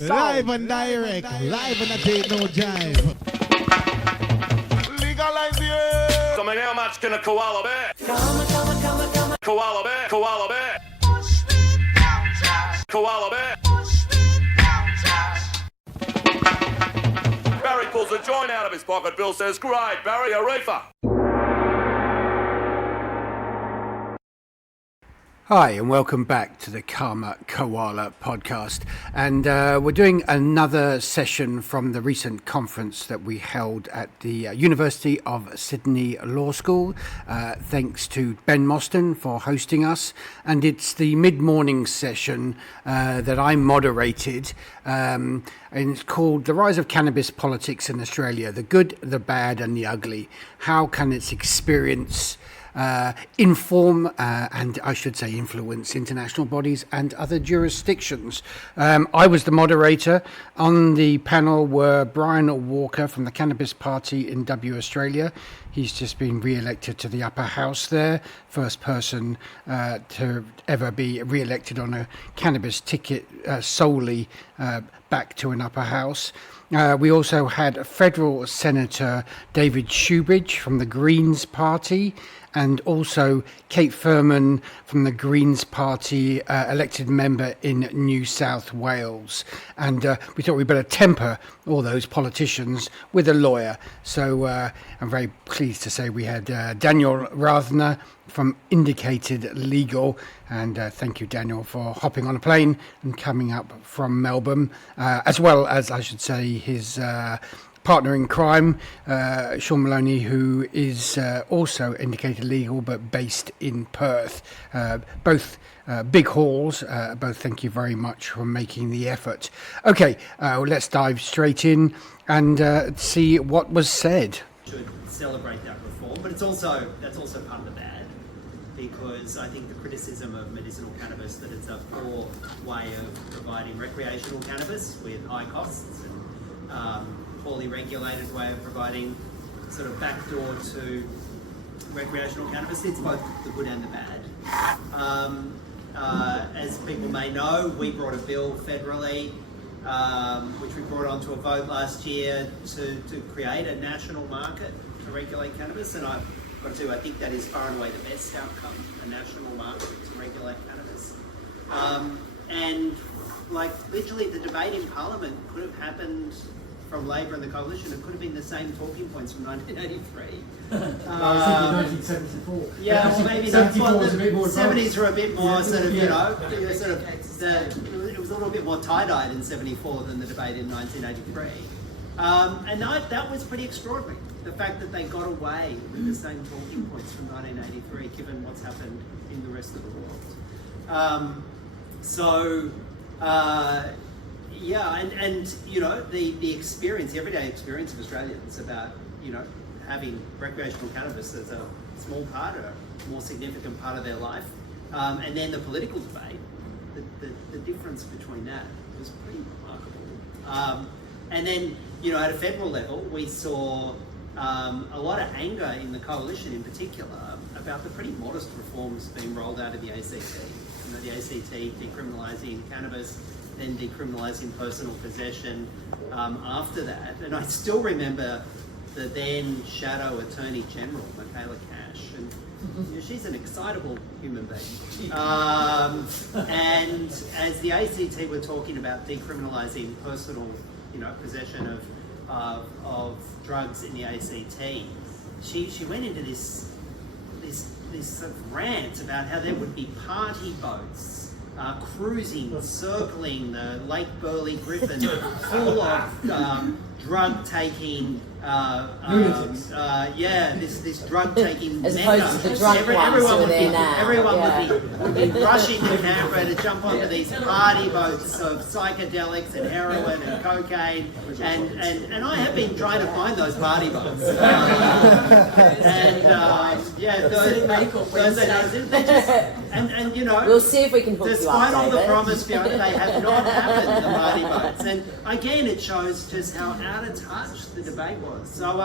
Live and direct, live and a date, no jive. Legalize it. I mean, how much can a koala bear? Koala bear, koala bear. Koala bear. Barry pulls a joint out of his pocket. Bill says, "Great, Barry, a reefer." Hi and welcome back to the Koala Podcast, and we're doing another session from the recent conference that we held at the University of Sydney Law School. Thanks to Ben Mostyn for hosting us, and it's the mid-morning session that I moderated, and it's called The Rise of Cannabis Politics in Australia, the Good, the Bad and the Ugly. How can its experience inform and I should say influence international bodies and other jurisdictions? I was the moderator. On the panel were Brian Walker from the Cannabis Party in Australia. He's just been re-elected to the upper house there, first person to ever be re-elected on a cannabis ticket solely back to an upper house. We also had federal Senator David Shoebridge from the Greens Party, and also Cate Faehrmann from the Greens Party, elected member in New South Wales. And we thought we'd better temper all those politicians with a lawyer. So I'm very pleased to say we had Daniel Rathner from Indicated Legal. And thank you, Daniel, for hopping on a plane and coming up from Melbourne, as well as, I should say, his partner in crime, Sean Maloney, who is also Indicated Legal but based in Perth. Both big hauls. Both thank you very much for making the effort. Okay, let's dive straight in and see what was said. Should celebrate that reform, but that's also part of the bad, because I think the criticism of medicinal cannabis that it's a poor way of providing recreational cannabis with high costs and poorly regulated way of providing sort of backdoor to recreational cannabis. It's both the good and the bad. As people may know, we brought a bill federally, which we brought onto a vote last year to create a national market to regulate cannabis, and I've got to, I think that is far and away the best outcome, a national market to regulate cannabis. And like literally the debate in Parliament could have happened from Labor and the Coalition. It could have been the same talking points from 1983. 1974. Yeah, well, maybe that's what was a bit more 70s were a bit more sort of, it was a little bit more tie-dyed in 74 than the debate in 1983. And that was pretty extraordinary. The fact that they got away with the same talking points from 1983, given what's happened in the rest of the world. Yeah, and you know, the experience, the everyday experience of Australians about, you know, having recreational cannabis as a small part or a more significant part of their life, and then the political debate, the difference between that was pretty remarkable. And then, you know, at a federal level, we saw a lot of anger in the Coalition in particular about the pretty modest reforms being rolled out of the ACT. You know, the ACT decriminalising cannabis, then decriminalising personal possession after that. And I still remember the then Shadow Attorney General, Michaela Cash, and you know, she's an excitable human being. And as the ACT were talking about decriminalising personal, you know, possession of drugs in the ACT, she went into this sort of rant about how there would be party boats cruising, circling the Lake Burley Griffin, full of drug-taking, this drug-taking as mecca. opposed to the drunk Everyone would be rushing to Canberra to jump onto these party boats of psychedelics and heroin and cocaine, and I have been trying to find those party boats. And you know, we'll see if we can hook you up, despite all the David. promise, they have not happened, the party boats. And again, it shows just how out of touch the debate was. So,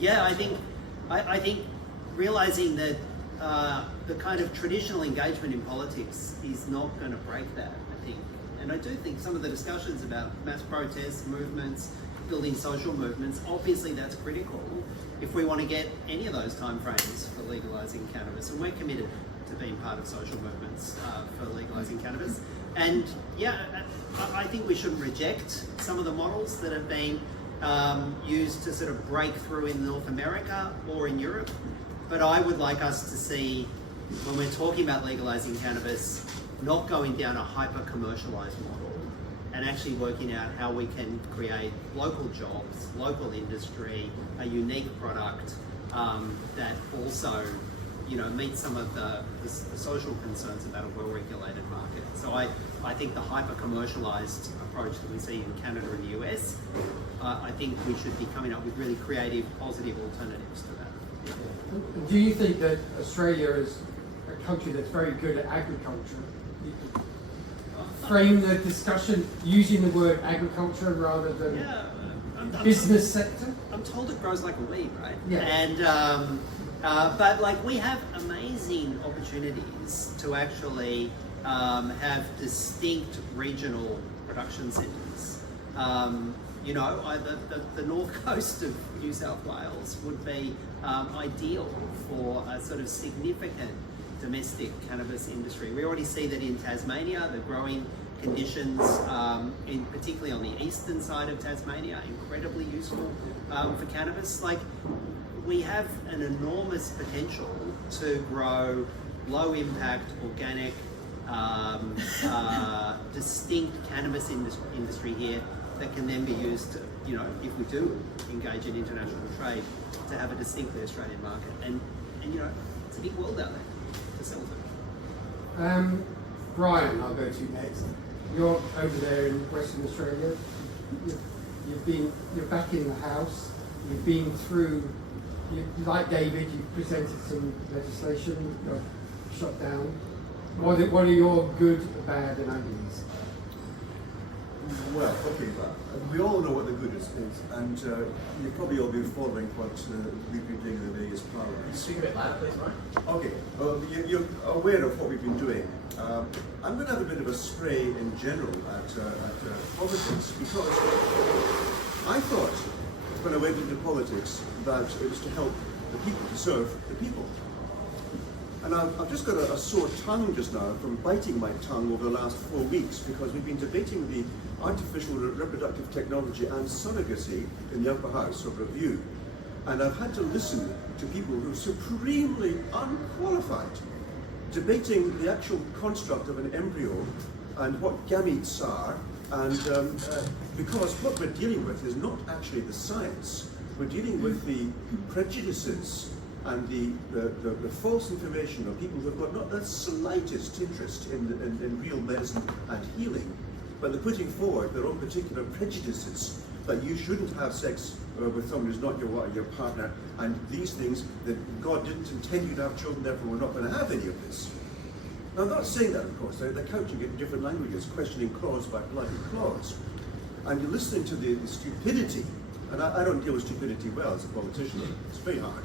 I think realising that the kind of traditional engagement in politics is not going to break that, I think. And I do think some of the discussions about mass protests, movements, building social movements, obviously that's critical if we want to get any of those timeframes for legalising cannabis. And we're committed to being part of social movements for legalising cannabis. And yeah, I think we shouldn't reject some of the models that have been used to sort of break through in North America or in Europe. But I would like us to see, when we're talking about legalising cannabis, not going down a hyper-commercialised model and actually working out how we can create local jobs, local industry, a unique product that also, meets some of the social concerns about a well-regulated market. So I think the hyper-commercialised approach that we see in Canada and the US, I think we should be coming up with really creative, positive alternatives to that. Do you think that Australia is a country that's very good at agriculture? You could frame the discussion using the word agriculture rather than business sector? I'm told it grows like a weed, right? Yeah. And but like we have amazing opportunities to actually have distinct regional production centres. The north coast of New South Wales would be ideal for a sort of significant domestic cannabis industry. We already see that in Tasmania, the growing conditions, particularly on the eastern side of Tasmania, incredibly useful for cannabis. Like, we have an enormous potential to grow low impact, organic, distinct cannabis industry here that can then be used to, if we do engage in international trade, to have a distinctly Australian market. And it's a big world out there to sell to. Brian, I'll go to you next. You're over there in Western Australia. You're back in the House. You've been through, like David, you've presented some legislation, you're shut down. What are your good, bad, and uglies? Well, okay, we all know what the good is, and you've probably all been following what we've been doing in the various parliaments. Speak a bit louder, please, Ryan. Okay, you're aware of what we've been doing. I'm going to have a bit of a spray in general at politics, because I thought when I went into politics that it was to help the people, to serve the people. And I've just got a sore tongue just now from biting my tongue over the last 4 weeks, because we've been debating the artificial reproductive technology and surrogacy in the upper house of review. And I've had to listen to people who are supremely unqualified, debating the actual construct of an embryo and what gametes are, and because what we're dealing with is not actually the science, we're dealing with the prejudices and the false information of people who have got not the slightest interest in real medicine and healing, but they're putting forward their own particular prejudices that you shouldn't have sex with someone who's not your partner, and these things, that God didn't intend you to have children, therefore we're not going to have any of this. Now, I'm not saying that, of course. They're couching it in different languages, questioning clause by bloody clause. And you're listening to the stupidity, and I don't deal with stupidity well as a politician. It's very hard.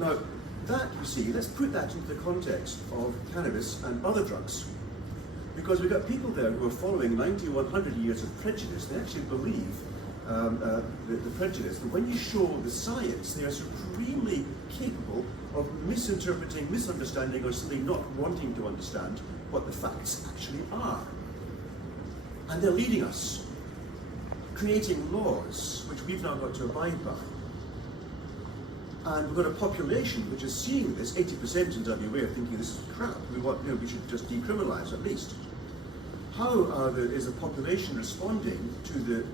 Now, that, you see, let's put that into the context of cannabis and other drugs. Because we've got people there who are following 90 or 100 years of prejudice. They actually believe the prejudice. And when you show the science, they are supremely capable of misinterpreting, misunderstanding, or simply not wanting to understand what the facts actually are. And they're leading us, creating laws which we've now got to abide by. And we've got a population which is seeing this, 80% in WA, thinking this is crap. We should just decriminalise at least. How is the population responding to the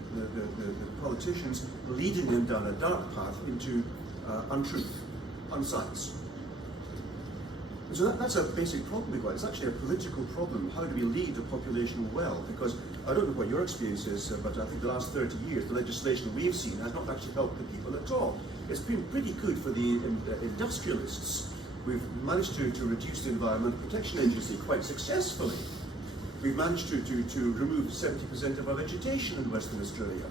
politicians leading them down a dark path into untruth, unscience? So that's a basic problem we've got. It's actually a political problem. How do we lead the population well? Because I don't know what your experience is, but I think the last 30 years, the legislation we've seen has not actually helped the people at all. It's been pretty good for the industrialists. We've managed to reduce the Environmental Protection Agency quite successfully. We've managed to remove 70% of our vegetation in Western Australia,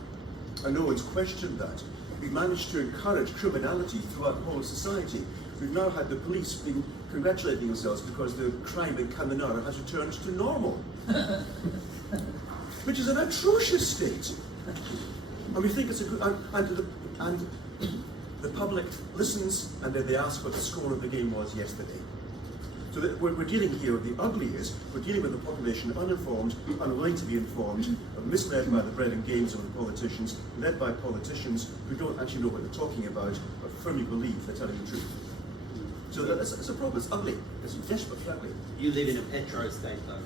and no one's questioned that. We've managed to encourage criminality throughout the whole society. We've now had the police congratulating themselves because the crime in Kananara has returned to normal. which is an atrocious state. And we think it's a good, and the public listens, and then they ask what the score of the game was yesterday. So that we're dealing here, the ugly is, we're dealing with a population uninformed, unwilling to be informed, misled by the bread and games of the politicians, led by politicians who don't actually know what they're talking about, but firmly believe they're telling the truth. So that's a problem. It's ugly. It's desperately ugly. You live in a petro state, though.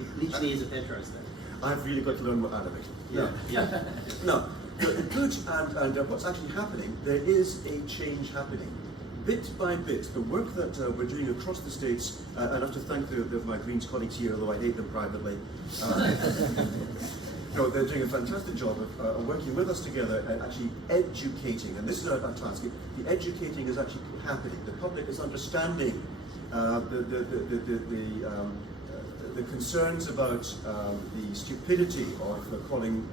It literally is a petro state. I've really got to learn more Arabic. Yeah. No, the good and what's actually happening, there is a change happening. Bit by bit, the work that we're doing across the States, and I have to thank my Greens colleagues here, although I hate them privately. No, they're doing a fantastic job of working with us together and actually educating, and this is our task. The educating is actually happening. The public is understanding the concerns about the stupidity of calling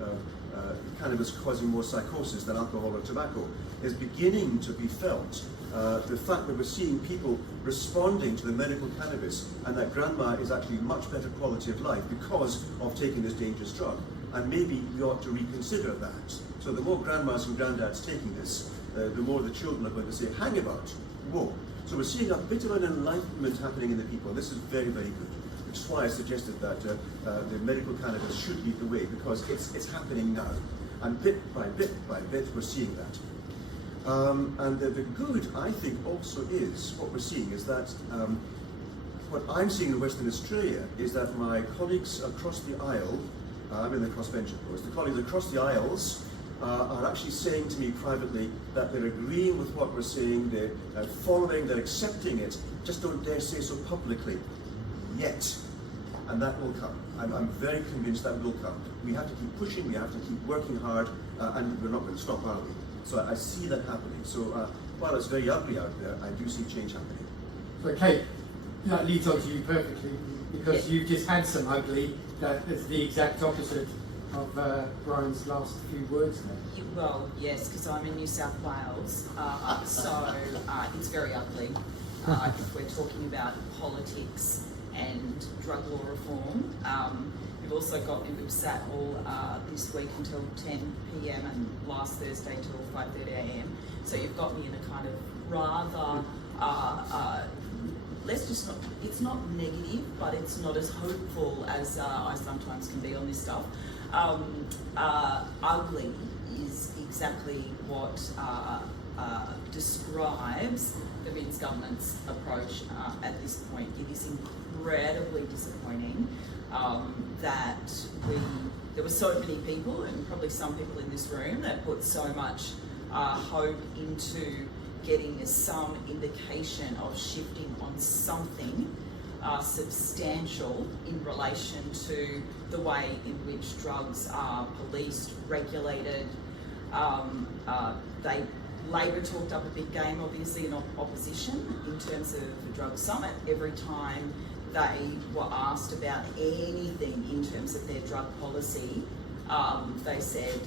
cannabis causing more psychosis than alcohol or tobacco is beginning to be felt. The fact that we're seeing people responding to the medical cannabis and that grandma is actually much better quality of life because of taking this dangerous drug. And maybe we ought to reconsider that. So the more grandmas and granddads taking this, the more the children are going to say, hang about, whoa. So we're seeing a bit of an enlightenment happening in the people. This is very, very good. Which is why I suggested that the medical cannabis should lead the way, because it's happening now. And bit by bit, we're seeing that. And the good, I think, also is, what we're seeing is that, what I'm seeing in Western Australia is that my colleagues across the aisle, I'm in the crossbench of course, the colleagues across the aisles are actually saying to me privately that they're agreeing with what we're saying, they're following, they're accepting it, just don't dare say so publicly yet. And that will come. I'm very convinced that will come. We have to keep pushing, we have to keep working hard, and we're not going to stop, are we? So I see that happening. So while it's very ugly out there, I do see change happening. So Kate, that leads on to you perfectly, because you've just had some ugly that is the exact opposite of Brian's last few words there. Well, yes, because I'm in New South Wales, so it's very ugly. I think we're talking about politics and drug law reform. We've also got, we've sat all this week until 10 p.m. and last Thursday till 5:30 a.m. So you've got me in a kind of rather, it's not negative, but it's not as hopeful as I sometimes can be on this stuff. Ugly is exactly what describes the Vince government's approach at this point. It is incredibly disappointing that there were so many people, and probably some people in this room, that put so much hope into getting some indication of shifting on something substantial in relation to the way in which drugs are policed, regulated. Labor talked up a big game, obviously, in opposition in terms of the drug summit. Every time they were asked about anything in terms of their drug policy, they said,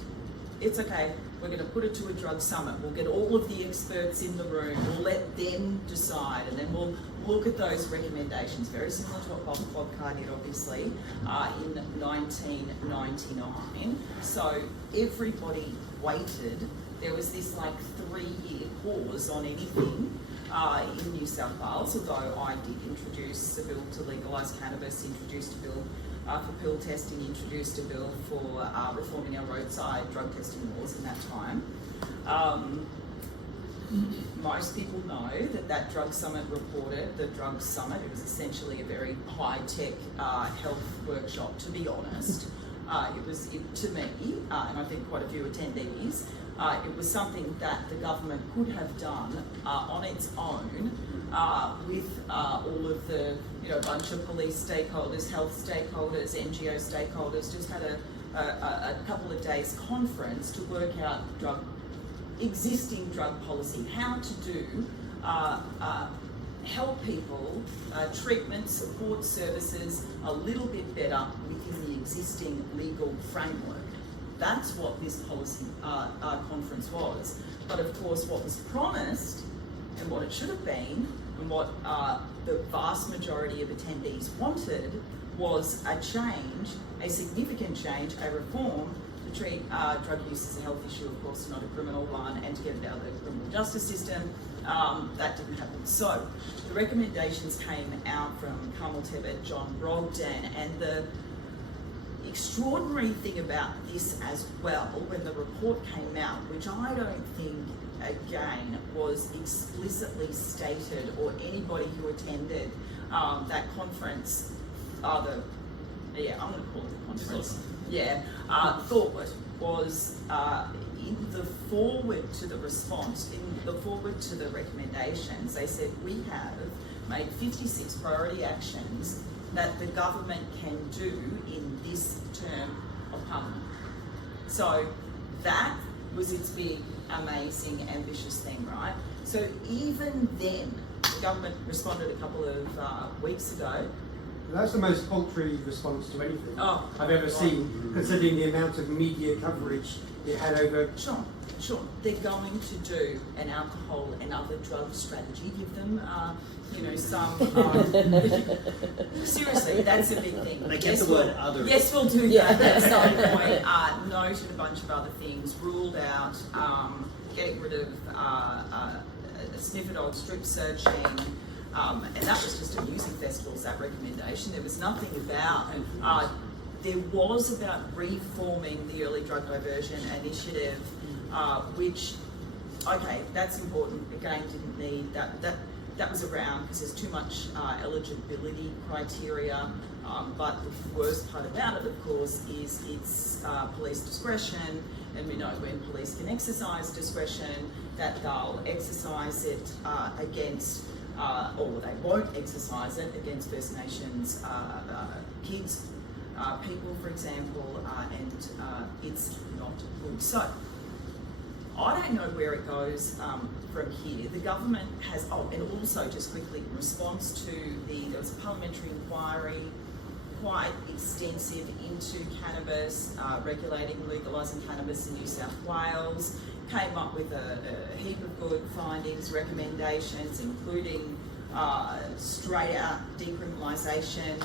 it's okay, we're going to put it to a drug summit. We'll get all of the experts in the room. We'll let them decide, and then we'll look at those recommendations. Very similar to what Bob Carr did, obviously, in 1999. So everybody waited. There was this like 3-year pause on anything in New South Wales, although I did introduce a bill to legalise cannabis, introduced a bill for pill testing, introduced a bill for reforming our roadside drug testing laws in that time. Most people know that Drug Summit reported, the Drug Summit, it was essentially a very high-tech health workshop, to be honest. To me, and I think quite a few attendees, it was something that the government could have done on its own with all of the, bunch of police stakeholders, health stakeholders, NGO stakeholders, just had a couple of days conference to work out existing drug policy, how to do, help people, treatment, support services a little bit better within the existing legal framework. That's what this policy conference was. But of course, what was promised and what it should have been, and what the vast majority of attendees wanted, was a change, a significant change, a reform to treat drug use as a health issue, of course, not a criminal one, and to get it out of the criminal justice system. That didn't happen. So the recommendations came out from Carmel Tebet, John Brogden, and the extraordinary thing about this as well, when the report came out, which I don't think, again, was explicitly stated, or anybody who attended that conference, I'm going to call it the conference, thought was in the forward to the response, in the forward to the recommendations, they said we have made 56 priority actions that the government can do in this term of Parliament. So that was its big, amazing, ambitious thing, right? So even then, the government responded a couple of weeks ago. That's the most paltry response to anything I've ever right. seen, considering the amount of media coverage it had over. Sure. They're going to do an alcohol and other drug strategy. Give them, some. Seriously, that's a big thing. They get the word other. Yes, we'll do that. That's not the point. Noted a bunch of other things. Ruled out getting rid of sniffer dog strip searching. And that was just at music festivals, that recommendation. There was nothing about, there was about reforming the Early Drug Diversion Initiative, which, okay, that's important. Again, didn't need that was around because there's too much eligibility criteria. But the worst part about it, of course, is it's police discretion, and we know when police can exercise discretion, that they'll exercise it against or they won't exercise it against First Nations kids, people, for example, and it's not good. So I don't know where it goes from here. The government has, and also just quickly, in response to there was a parliamentary inquiry, quite extensive, into cannabis, regulating, legalising cannabis in New South Wales. Came up with a heap of good findings, recommendations, including straight out decriminalisation,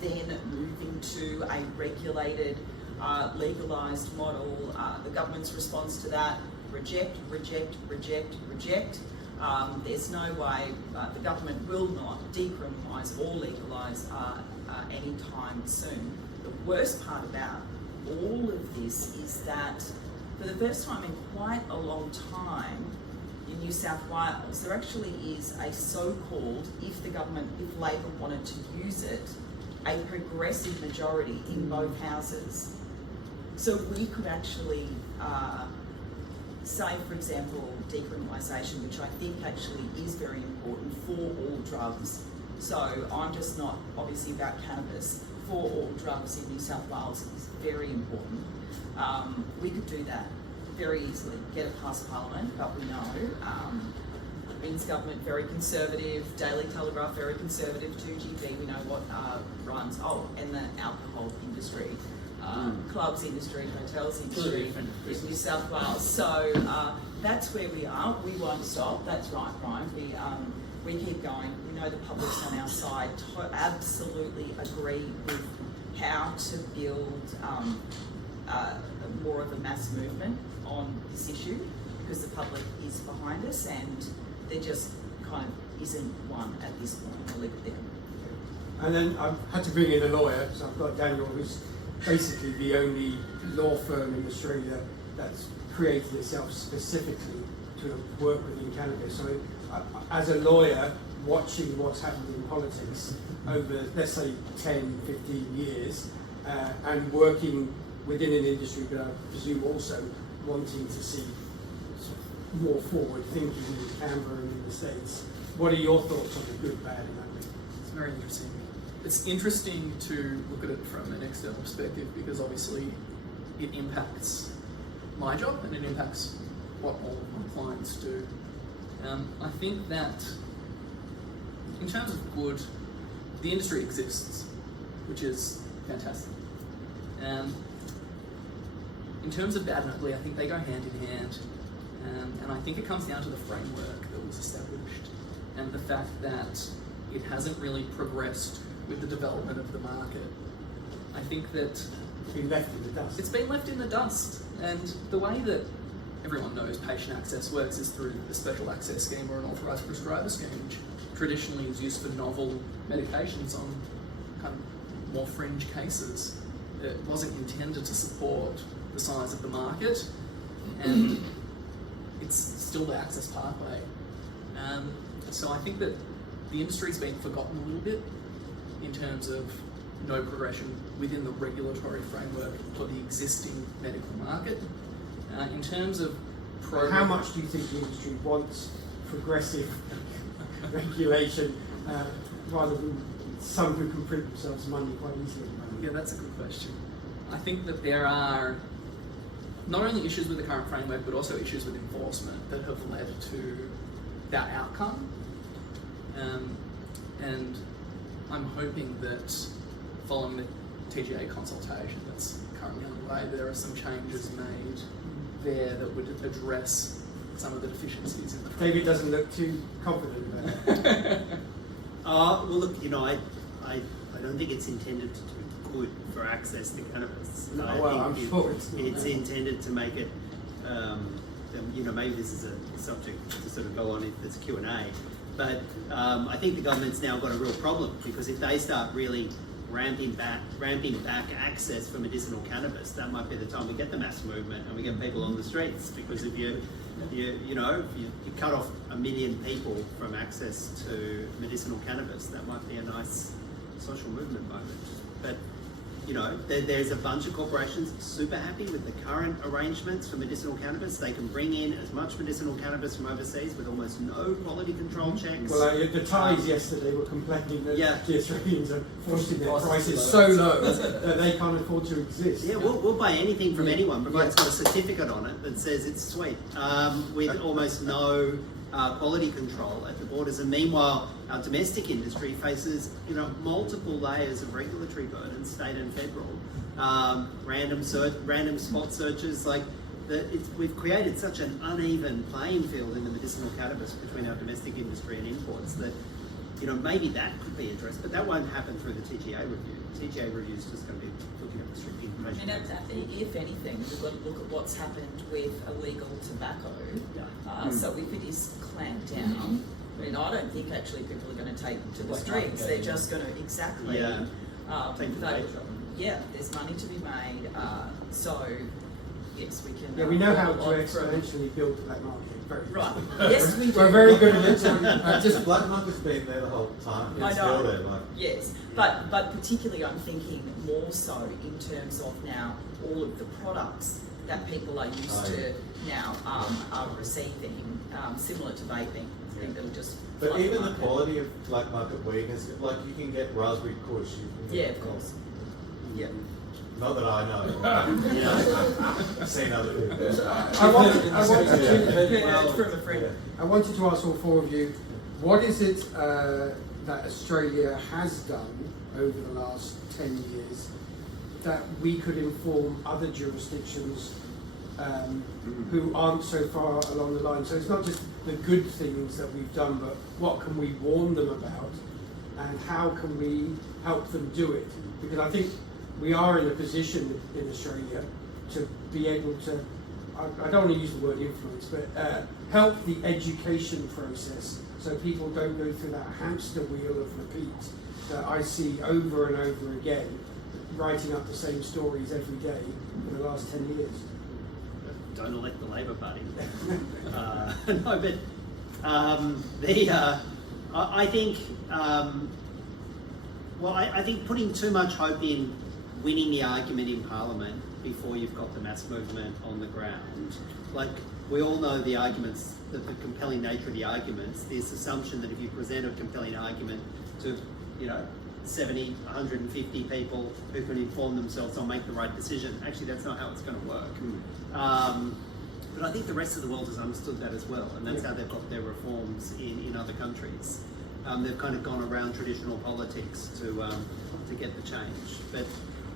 then moving to a regulated, legalised model. The government's response to that, reject. There's no way the government will not decriminalise or legalise anytime soon. The worst part about all of this is that for the first time in quite a long time in New South Wales, there actually is a so-called, if Labor wanted to use it, a progressive majority in both houses. So we could actually say, for example, decriminalisation, which I think actually is very important for all drugs. So I'm just not obviously about cannabis. For all drugs in New South Wales is very important. We could do that very easily, get it past Parliament, but we know Greens government very conservative, Daily Telegraph very conservative, 2GB we know what runs, and the alcohol industry, clubs industry, hotels industry in New South Wales. So that's where we are. We won't stop. That's right, Brian. We keep going. We know the public's on our side. Absolutely agree with how to build more of a mass movement on this issue, because the public is behind us and there just kind of isn't one at this point. I'll leave it there. And then I've had to bring in a lawyer, so I've got Daniel, who's basically the only law firm in Australia that's created itself specifically to work within cannabis. So as a lawyer, watching what's happened in politics over, let's say, 10, 15 years, and working within an industry, but I presume also wanting to see more forward thinking in Canberra and in the States. What are your thoughts on the good, bad, and ugly? It's very interesting. It's interesting to look at it from an external perspective, because obviously it impacts my job and it impacts what all of my clients do. I think that in terms of good, the industry exists, which is fantastic. In terms of bad and ugly, I think they go hand in hand. And I think it comes down to the framework that was established and the fact that it hasn't really progressed with the development of the market. I think that Been left in the dust. it's been left in the dust, and the way that everyone knows patient access works is through a special access scheme or an authorised prescriber scheme, which traditionally is used for novel medications on kind of more fringe cases. It wasn't intended to support the size of the market, and it's still the access pathway. So I think that the industry's been forgotten a little bit in terms of no progression within the regulatory framework for the existing medical market. In terms of How much do you think the industry wants progressive regulation rather than some who can print themselves money quite easily at the moment? Yeah, that's a good question. I think that there are not only issues with the current framework, but also issues with enforcement that have led to that outcome. And I'm hoping that following the TGA consultation that's currently underway, there are some changes made there that would address some of the deficiencies in the framework. David doesn't look too confident about it. Well, look, you know, I don't think it's intended to do good for access to cannabis. No, I well, think I'm sure it's not. it's intended to make it, you know, maybe this is a subject to sort of go on if there's Q&A, but I think the government's now got a real problem, because if they start really ramping back access for medicinal cannabis, that might be the time we get the mass movement and we get people on the streets. Because if you cut off 1 million people from access to medicinal cannabis, that might be a nice social movement moment. But you know, there's a bunch of corporations super happy with the current arrangements for medicinal cannabis. They can bring in as much medicinal cannabis from overseas with almost no quality control checks. Well, the Thais yesterday were complaining that the Australians are forcing their prices are so low that they can't afford to exist. Yeah, we'll buy anything from anyone, provided it's got a certificate on it that says it's sweet, with almost no quality control at the borders. And meanwhile, our domestic industry faces, you know, multiple layers of regulatory burden, state and federal, random spot searches. Like we've created such an uneven playing field in the medicinal cannabis between our domestic industry and imports that, you know, maybe that could be addressed, but that won't happen through the TGA review. TGA review is just going to be looking at restricting patient access. If anything, we've got to look at what's happened with illegal tobacco. So if it is clamped down, I mean, I don't think actually people are going to take to the streets. They're just going to take the bait. There's money to be made. So yes, we can. Yeah, we know how to exponentially build that market. Right. Yes, we do. We're very good at it. Just black market's been there the whole time. I It's know. still there, like. Yes, but particularly I'm thinking more so in terms of now all of the products that people are used to now are receiving, similar to vaping. I think that'll just. But flood even the market. quality of black market weed is like you can get raspberry kush. Yeah, of course. Yeah. Not that I know. I've seen other people. I wanted to ask all four of you, what is it that Australia has done over the last 10 years that we could inform other jurisdictions who aren't so far along the line? So it's not just the good things that we've done, but what can we warn them about and how can we help them do it? Because I think we are in a position in Australia to be able to, I don't want to use the word influence, but help the education process so people don't go through that hamster wheel of repeat that I see over and over again, writing up the same stories every day for the last 10 years. Don't elect the Labor Party. I think, I think putting too much hope in winning the argument in Parliament before you've got the mass movement on the ground. Like, we all know the arguments, the compelling nature of the arguments, this assumption that if you present a compelling argument to, 70, 150 people who can inform themselves, they'll make the right decision. Actually, that's not how it's going to work. But I think the rest of the world has understood that as well, and that's how they've got their reforms in other countries. They've kind of gone around traditional politics to get the change. But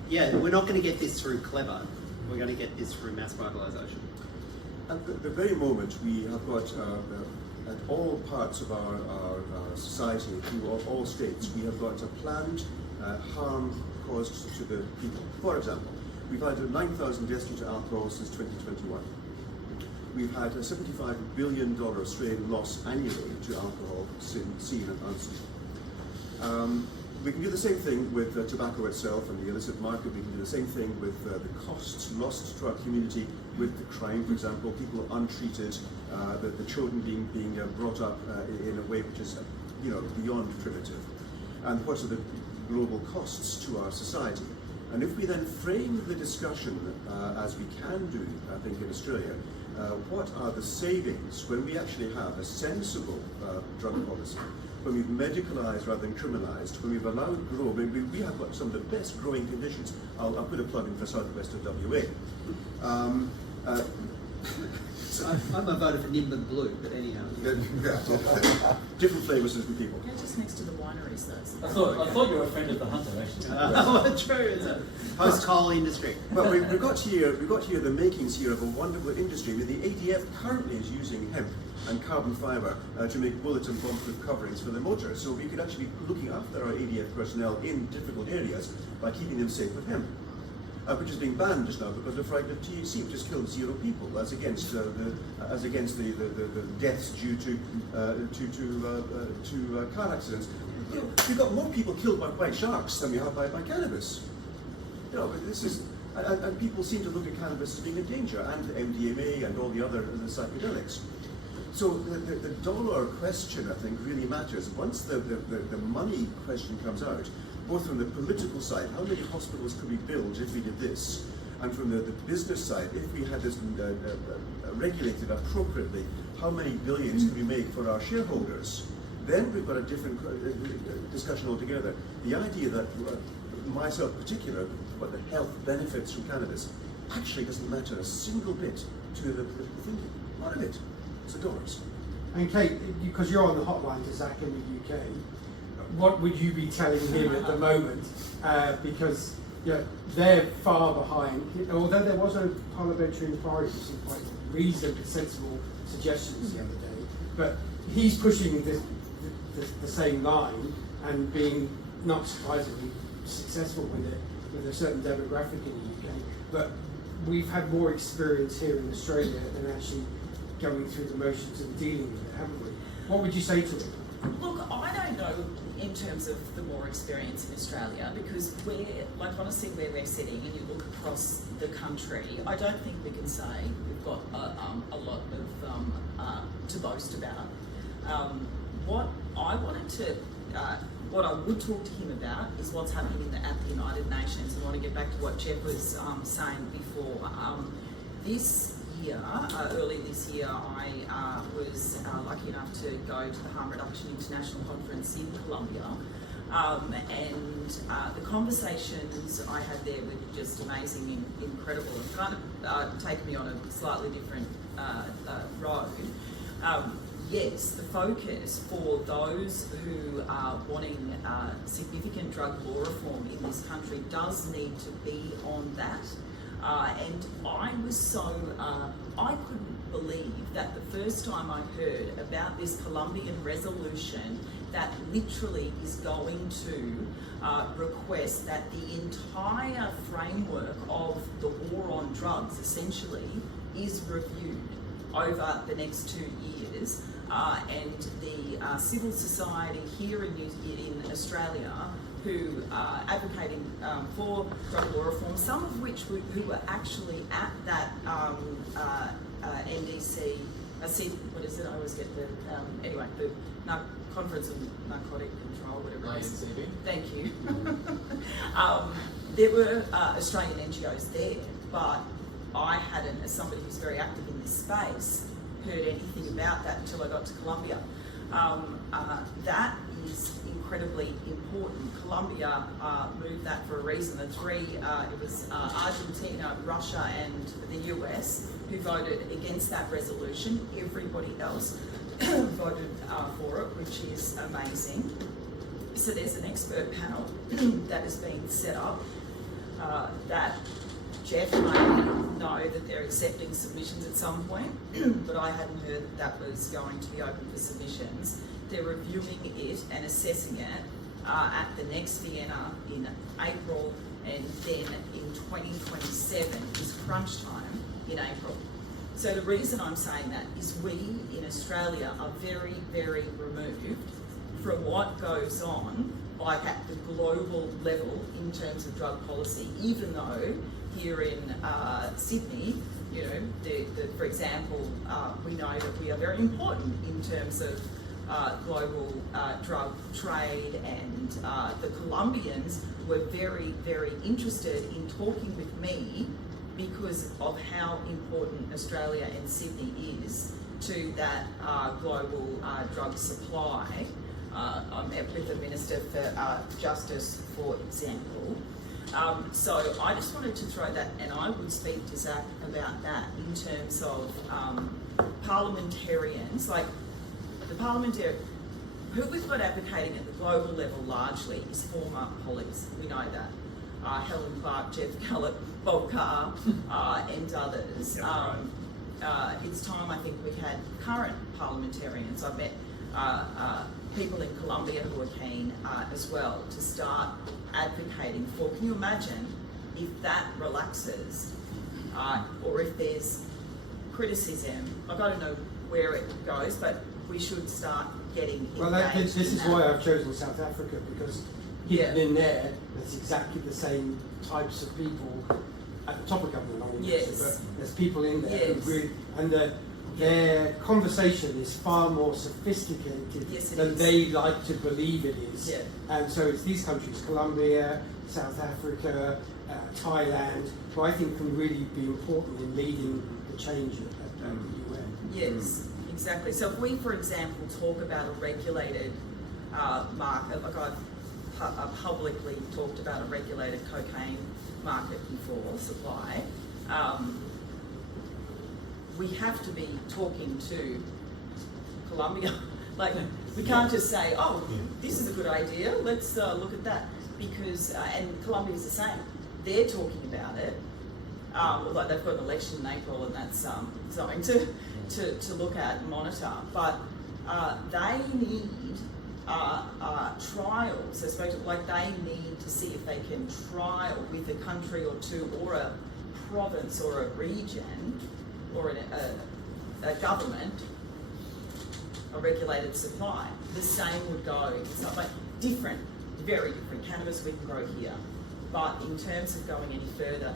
yeah, we're not going to get this through clever. We're going to get this through mass mobilisation. At the very moment, we have got at all parts of our society, through all states, we have got a planned harm caused to the people. For example, we've had 9,000 deaths due to alcohol since 2021. We've had a $75 billion Australian loss annually to alcohol seen at Aust. We can do the same thing with tobacco itself and the illicit market. We can do the same thing with the costs lost to our community with the crime, for example, people untreated, the children being brought up in a way which is, beyond primitive. And what are the global costs to our society? And if we then frame the discussion, as we can do, I think, in Australia, what are the savings when we actually have a sensible drug policy, when we've medicalised rather than criminalised, when we've allowed grow, we have got some of the best growing conditions. I'll put a plug in for southwest of WA. I'm a voter for Nimbin Blue, but anyhow. Different flavours for different people. You're just next to the wineries, though. I thought you were a friend of the hunter, actually. True. It's a post-coal industry. Well, we've got here the makings here of a wonderful industry. The ADF currently is using hemp and carbon fibre to make bullet and bomb-proof coverings for their motor. So we could actually be looking after our ADF personnel in difficult areas by keeping them safe with hemp, which is being banned just now because of fright of THC, which has killed 0 people, as against the deaths due to car accidents. We've got more people killed by white sharks than we have by cannabis. This is, and people seem to look at cannabis as being a danger, and MDMA and all the other psychedelics. So the dollar question, I think, really matters. Once the money question comes out, both from the political side, how many hospitals could we build if we did this? And from the business side, if we had this regulated appropriately, how many billions could we make for our shareholders? Then we've got a different discussion altogether. The idea that, myself in particular, what the health benefits from cannabis actually doesn't matter a single bit to the political thinking. Not a bit. It's the dollars. And Kate, because you're on the hotline to Zach in the UK, what would you be telling him at the moment? Because they're far behind. Although there was a parliamentary inquiry, some quite reasonable, sensible suggestions the other day, but he's pushing the same line and being, not surprisingly, successful with it, with a certain demographic in the UK. But we've had more experience here in Australia than actually going through the motions of dealing with it, haven't we? What would you say to him? Look, I don't know in terms of the more experience in Australia, because honestly, where we're sitting and you look across the country, I don't think we can say we've got a lot of to boast about. What I would talk to him about is what's happening at the United Nations. I want to get back to what Jeff was saying before. Early this year, I was lucky enough to go to the Harm Reduction International Conference in Colombia, and the conversations I had there were just amazing and incredible, and kind of taken me on a slightly different road. Yes, the focus for those who are wanting significant drug law reform in this country does need to be on that. And I was so, I couldn't believe that the first time I heard about this Colombian resolution that literally is going to request that the entire framework of the war on drugs essentially is reviewed over the next 2 years, and the civil society here in Australia who are advocating for drug law reform, some of which who were actually at that NDC, what is it? I always get the, anyway, the Conference on Narcotic Control, whatever it is. INCB. Thank you. There were Australian NGOs there, but I hadn't, as somebody who's very active in this space, heard anything about that until I got to Colombia. That is incredibly important. Colombia moved that for a reason. The three, it was Argentina, Russia and the US who voted against that resolution. Everybody else voted for it, which is amazing. So there's an expert panel that has been set up that Jeff may know that they're accepting submissions at some point, but I hadn't heard that was going to be open for submissions. They're reviewing it and assessing it at the next Vienna in April, and then in 2027 is crunch time in April. So the reason I'm saying that is we in Australia are very, very removed from what goes on like at the global level in terms of drug policy, even though here in Sydney, you know, for example, we know that we are very important in terms of global drug trade, and the Colombians were very, very interested in talking with me because of how important Australia and Sydney is to that global drug supply. I met with the Minister for Justice, for example. So I just wanted to throw that, and I would speak to Zach about that in terms of parliamentarians, like the parliamentarian, who we've got advocating at the global level largely is former Hollies, we know that. Helen Clark, Jeff Gallop, Bob Carr, and others. It's time, I think, we had current parliamentarians. I've met people in Colombia who are keen as well to start advocating for. Can you imagine if that relaxes, or if there's criticism? I don't know where it goes, but we should start getting engaged. This is why I've chosen South Africa, because hidden in there, there's exactly the same types of people at the top of government. But there's people in there who really, and their conversation is far more sophisticated than they like to believe it is. Yeah. And so it's these countries, Colombia, South Africa, Thailand, who I think can really be important in leading the change at the UN. Yes, exactly. So if we, for example, talk about a regulated market, like I've publicly talked about a regulated cocaine market before, supply, we have to be talking to Colombia. Like, we can't just say, oh, this is a good idea, let's look at that. Because, and Colombia's the same. They're talking about it. Although they've got an election in April, and that's something to look at and monitor. But they need trials. I suppose, like, they need to see if they can trial with a country or two, or a province or a region, or a government, a regulated supply. The same would go. It's not like different, very different. Cannabis we can grow here, but in terms of going any further,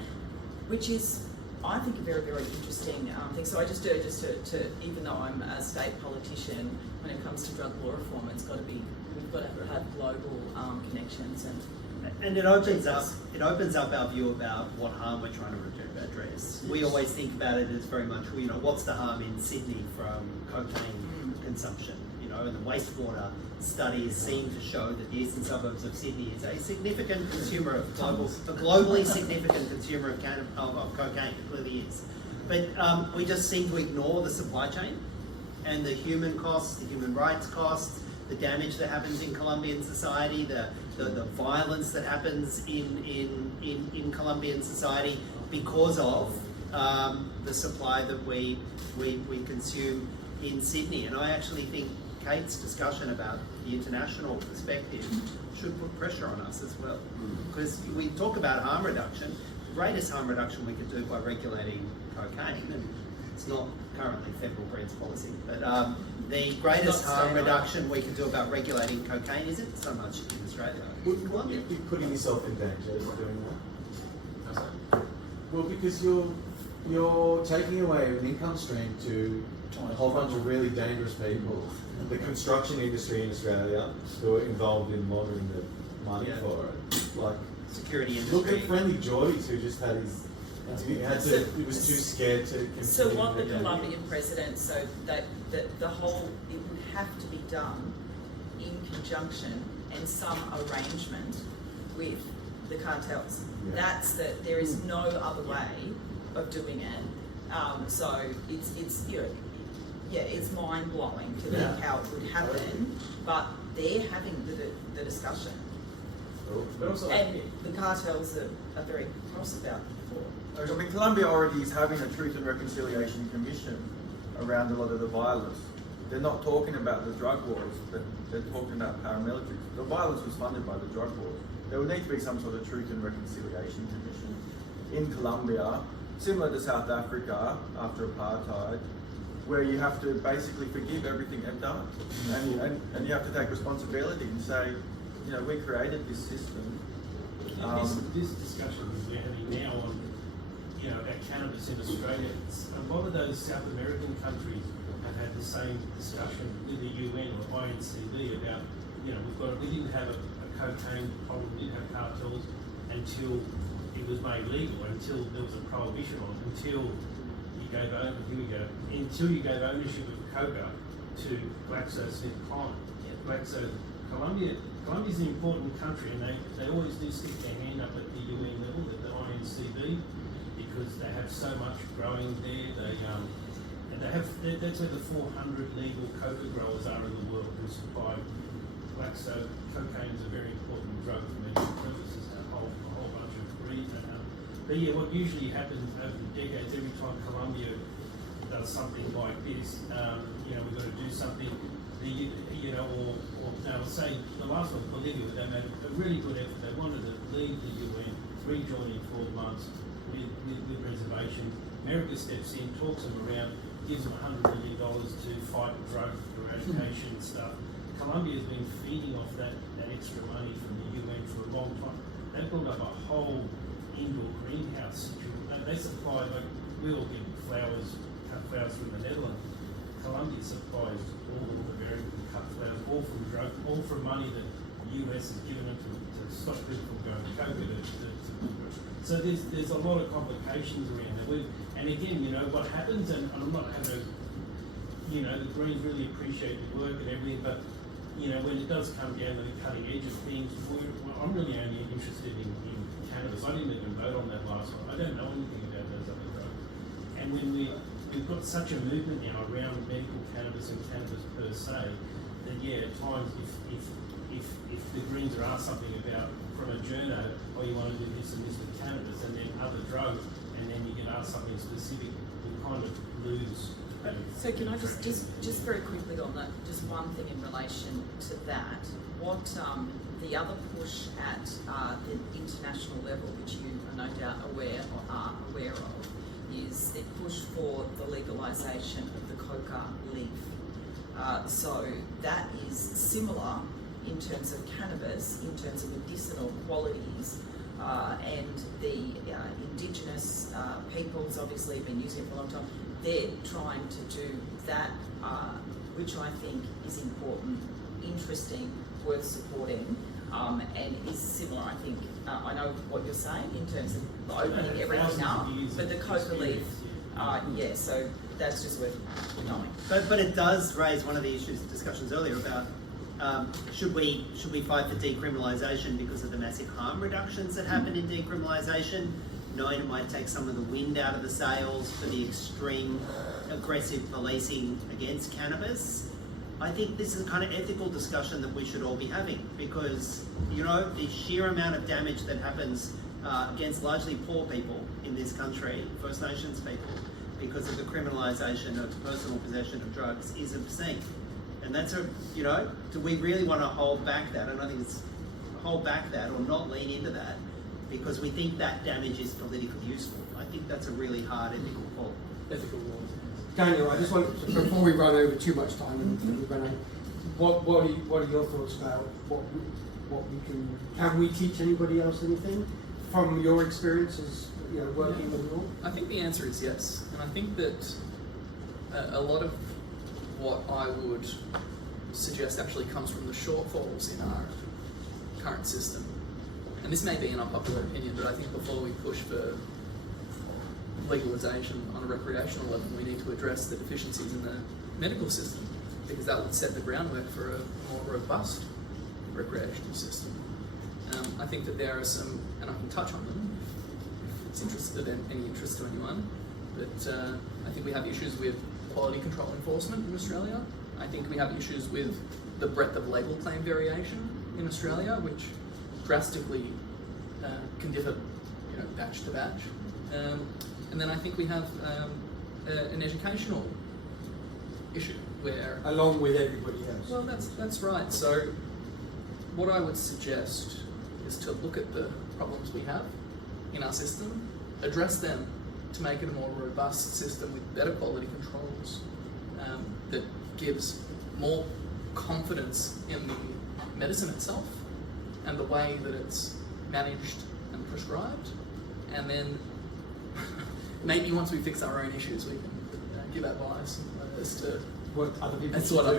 which is, I think, a very, very interesting thing. So I just do to even though I'm a state politician, when it comes to drug law reform, it's got to be, we've got to have global connections, and it opens up our view about what harm we're trying to address. We always think about it as very much, you know, what's the harm in Sydney from cocaine consumption? You know, and the wastewater studies seem to show that the eastern suburbs of Sydney is a significant consumer of globally significant consumer of cocaine. It clearly is. But we just seem to ignore the supply chain and the human costs, the human rights costs, the damage that happens in Colombian society, the violence that happens in Colombian society because of the supply that we consume in Sydney. And I actually think Cate's discussion about the international perspective should put pressure on us as well. Because we talk about harm reduction, the greatest harm reduction we could do by regulating cocaine, and it's not currently federal Greens policy, but the greatest harm reduction we can do about regulating cocaine isn't so much in Australia. Wouldn't you be putting yourself in danger by doing that? Well, because you're taking away an income stream to a whole bunch of really dangerous people. The construction industry in Australia who are involved in laundering the money for it. Like, security industry. Look at Friendly Geordie's, who just had his... He was too scared to continue. So what the Colombian president, so that the whole, it would have to be done in conjunction and some arrangement with the cartels. Yeah. That's that. There is no other way of doing it. So it's you know, yeah, it's mind blowing to think how it would happen, but they're having the discussion. But also, and the cartels are very cross about it before. I mean, Colombia already is having a Truth and Reconciliation Commission around a lot of the violence. They're not talking about the drug wars, but they're talking about paramilitaries. The violence was funded by the drug wars. There would need to be some sort of Truth and Reconciliation Commission in Colombia, similar to South Africa after apartheid, where you have to basically forgive everything they've done. And you have to take responsibility and say, you know, we created this system. This discussion we're having now on, you know, about cannabis in Australia, a lot of those South American countries have had the same discussion with the UN or INCB about, you know, we didn't have a cocaine problem, we didn't have cartels until it was made legal, until there was a prohibition on it, until you gave ownership of coca to GlaxoSmithKline. Colombia's an important country, and they always do stick their hand up at the UN level, at the INCB, because they have so much growing there. That's where the 400 legal coca growers are in the world who supply Glaxo. Cocaine is a very important drug for medical purposes, and a whole bunch of breeds. But yeah, what usually happens over the decades, every time Colombia does something like this, you know, we've got to do something. Say the last one, Bolivia, they made a really good effort. They wanted to leave the UN, rejoin in 12 months with reservation. America steps in, talks them around, gives them $100 million to fight drug eradication and stuff. Colombia has been feeding off that extra money from the UN for a long time. They built up a whole indoor greenhouse situation. They supply, like, we all get cut flowers from the Netherlands. Colombia supplies all the American cut flowers, all from money that the US has given them to stop people from going to coca. So there's a lot of complications around there. And again, you know, what happens, and I'm not having you know, the Greens really appreciate the work and everything, but, you know, when it does come down to the cutting edge of things, I'm really only interested in cannabis. I didn't even vote on that last one. I don't know anything about those other drugs. And when we've got such a movement now around medical cannabis and cannabis per se, that yeah, at times if the Greens are asked something about from a journo, oh, you want to do this and this with cannabis, and then other drugs, and then you get asked something specific, we kind of lose. So can I just very quickly on that, just one thing in relation to that, what the other push at the international level, which you are no doubt aware of, is the push for the legalisation of the coca leaf. So that is similar in terms of cannabis, in terms of medicinal qualities, and the indigenous peoples obviously have been using it for a long time. They're trying to do that, which I think is important, interesting, worth supporting, and is similar, I think. I know what you're saying in terms of opening everything up, but the coca leaf, yeah, so that's just worth knowing. But it does raise one of the discussions earlier about should we fight for decriminalisation because of the massive harm reductions that happen in decriminalisation, knowing it might take some of the wind out of the sails for the extreme aggressive policing against cannabis. I think this is a kind of ethical discussion that we should all be having, because, you know, the sheer amount of damage that happens against largely poor people in this country, First Nations people, because of the criminalisation of personal possession of drugs is obscene. And that's you know, do we really want to hold back that? And I think it's hold back that or not lean into that because we think that damage is politically useful. I think that's a really hard ethical call. Ethical wars. Daniel, I just want to, before we run over too much time, what are your thoughts about what we can we teach anybody else anything from your experiences, you know, working with law? I think the answer is yes, and I think that a lot of what I would suggest actually comes from the shortfalls in our current system. And this may be an unpopular opinion, but I think before we push for legalisation on a recreational level, we need to address the deficiencies in the medical system, because that would set the groundwork for a more robust recreational system. I think that there are some, and I can touch on them if it's of any interest to anyone, but I think we have issues with quality control enforcement in Australia. I think we have issues with the breadth of label claim variation in Australia, which drastically can differ, you know, batch to batch. And then I think we have an educational issue where... Along with everybody else. Well, that's right. So what I would suggest is to look at the problems we have in our system, address them to make it a more robust system with better quality controls that gives more confidence in the medicine itself and the way that it's managed and prescribed. And then maybe once we fix our own issues, we can give advice as to what other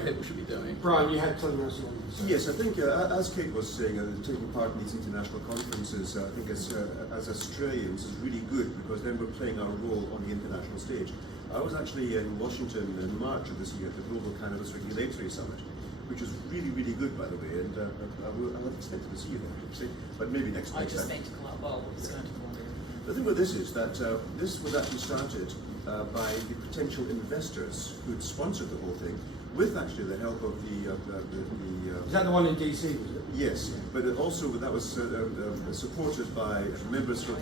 people should be doing. Brian, you had something else you wanted to say. Yes, I think as Kate was saying, taking part in these international conferences, I think as Australians is really good because then we're playing our role on the international stage. I was actually in Washington in March of this year at the Global Cannabis Regulatory Summit, which was really, really good, by the way, and I had expected to see you there, actually, but maybe next time. I just meant to go to Colombia. The thing with this is that this was actually started by the potential investors who'd sponsored the whole thing, with actually the help of the Is that the one in DC, was it? Yes, but also that was supported by members from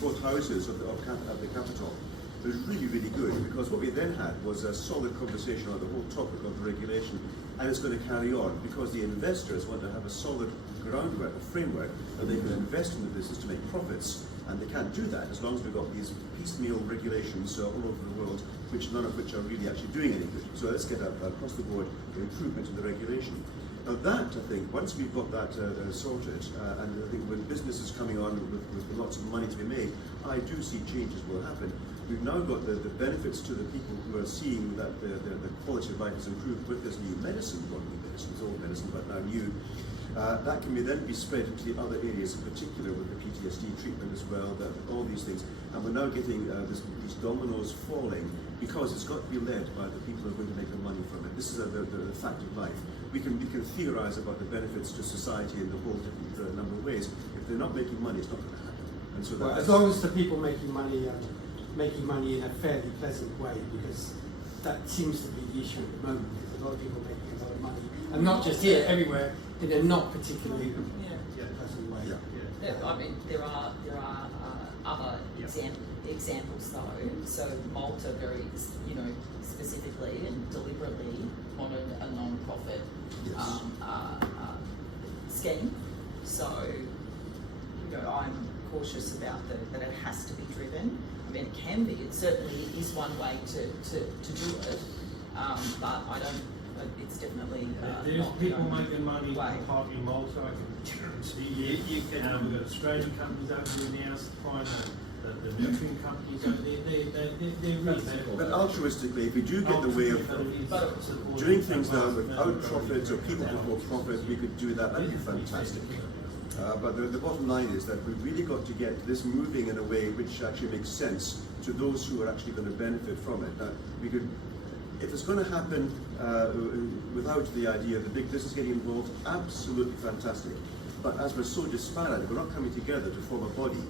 both houses of the Capitol. It was really, really good, because what we then had was a solid conversation on the whole topic of the regulation, and it's going to carry on, because the investors want to have a solid groundwork, a framework, that they can invest in the business to make profits, and they can't do that as long as we've got these piecemeal regulations all over the world, none of which are really actually doing any good. So let's get across the board improvement in the regulation. Now that, I think, once we've got that sorted, and I think when business is coming on with lots of money to be made, I do see changes will happen. We've now got the benefits to the people who are seeing that the quality of life is improved with this new medicine, not new medicine, it's old medicine, but now new. That can then be spread into the other areas, in particular with the PTSD treatment as well, all these things. And we're now getting these dominoes falling, because it's got to be led by the people who are going to make the money from it. This is the fact of life. We can theorize about the benefits to society in a whole different number of ways. If they're not making money, it's not going to happen. And so as long as the people making money in a fairly pleasant way, because that seems to be the issue at the moment. There's a lot of people making a lot of money, and not just here, everywhere, in a not particularly pleasant way. I mean, there are other examples though. So Malta very, specifically and deliberately wanted a non-profit scheme. So, I'm cautious about that it has to be driven. I mean, it can be. It certainly is one way to do it, but I don't. It's definitely there's not people making money way. hot in Malta. I can guarantee you. We've got Australian companies over there now supplying the nurturing companies over there. They're really. But altruistically, if we do get the way of doing things now without profit or people before profit, we could do that. That'd be fantastic. But the bottom line is that we've really got to get this moving in a way which actually makes sense to those who are actually going to benefit from it. We could, if it's going to happen without the idea of the big business getting involved, absolutely fantastic. But as we're so disparate, we're not coming together to form a body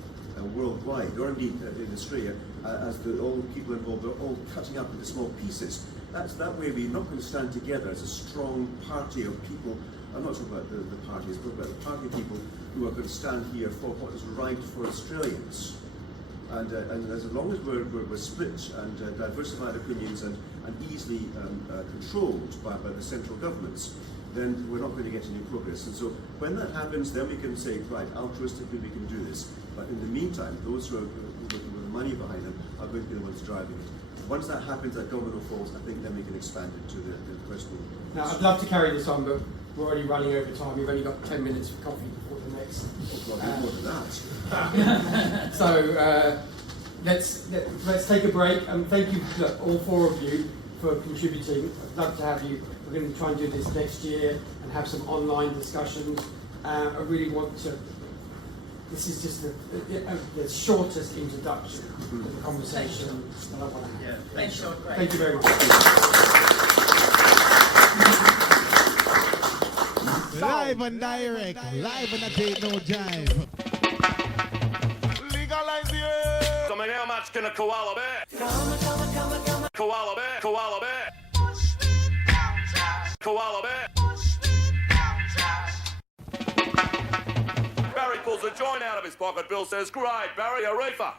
worldwide, or indeed in Australia, as all the people involved are all cutting up into small pieces. That way we're not going to stand together as a strong party of people. I'm not talking about the parties, but about the party of people who are going to stand here for what is right for Australians. And as long as we're split and diversified opinions and easily controlled by the central governments, then we're not going to get any progress. And so when that happens, then we can say, right, altruistically we can do this. But in the meantime, those who are with the money behind them are going to be the ones driving it. Once that happens, that domino falls, I think then we can expand it to the question. Now, I'd love to carry this on, but we're already running over time. We've only got 10 minutes for coffee before the next. More than that. So let's take a break. And thank you, all four of you, for contributing. I'd love to have you. We're going to try and do this next year and have some online discussions. I really want to. This is just the shortest introduction to the conversation that I want to have. Thanks, Sean. Great. Thank you very much. Live and direct, live and a date no jive. Legalize it. So how much can a koala bear? Koala bear, koala bear. Koala bear. Barry pulls a joint out of his pocket. Bill says, "Great, Barry, a reefer."